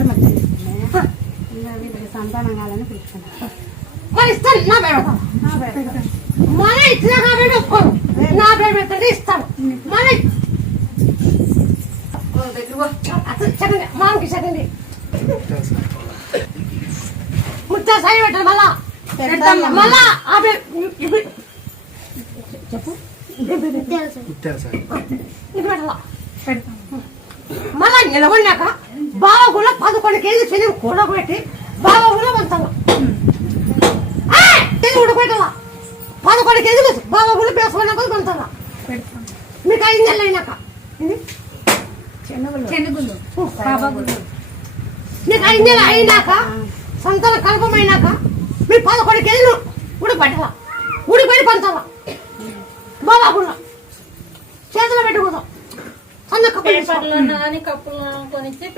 అందరు మంచిగా వీళ్ళకి సంతానం కావాలని పిలుచుకుంటారు. మరి ఇస్తాను నా పేరు మన ఇచ్చిన కాబట్టి ఒప్పుకోను. నా పేరు పెట్టండి ఇస్తాను. మన చెప్పండి మామకి చెప్పండి ముట్టా సాయి పెట్టండి. మళ్ళా ఆ పేరు చెప్పు ఇది పెట్టాలా మళ్ళా నిలబడినాక బావ కూడా 11 కేజీలు శరీరం కూడబెట్టి బావ కూడా పంచాల ఉడకబెట్టాలా 11 కేజీలు బావ కూడా పేసుకున్నాక పంచాలా. మీకు 5 నెలలు అయినాక మీకు 5 నెలలు అయినాక సంతాన కల్పమైనాక మీరు 11 కేజీలు ఉడకబెట్టాలా. ఉడిపెట్టి పంచాలా బాబా కూడా చేతిలో పెట్టుకుందాం. అన్న కప్పులు